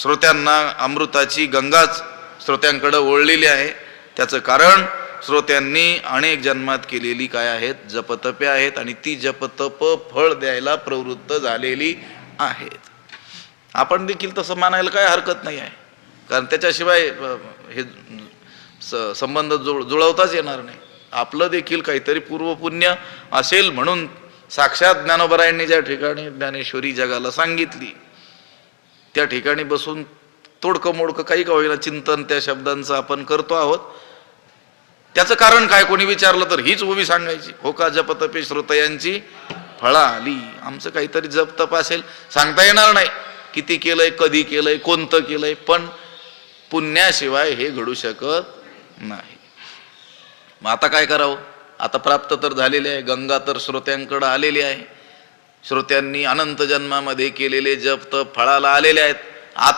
श्रोत्यांना अमृताची गंगाच श्रोत्यांकडे ओढलेली आहे। त्याचं कारण श्रोत्यांनी अनेक जन्मात केलेली काय आहेत, जपतपे आहेत, आणि ती जपतप फळ द्यायला प्रवृत्त झालेली आहेत। आपण देखील तसं मानायला काय हरकत नाही आहे, कारण त्याच्याशिवाय हे संबंध जुळवताच येणार नाही। आपलं देखील काहीतरी पूर्वपुण्य असेल म्हणून साक्षात ज्ञानोबरायांनी ज्या ठिकाणी ज्ञानेश्वरी जगाला सांगितली त्या ठिकाणी बसून तोडकं मोडकं काही का होईना चिंतन त्या शब्दांचं आपण करतो आहोत। त्याचं कारण काय कोणी विचारलं तर हीच उभी सांगायची, हो का जपतपे श्रोतयांची फळा आली। आमचं काहीतरी जप तप असेल, सांगता येणार नाही किती केलंय, कधी केलंय, कोणतं केलंय, पण पुण्याशिवाय हे घडू शकत नाही। मग आता काय करावं? आता प्राप्त तर झालेले आहे, गंगा तर श्रोत्यांकडे आलेली आहे, श्रोत्यांनी अनंत जन्मामध्ये केलेले जप तप फळाला आलेले आहेत। आता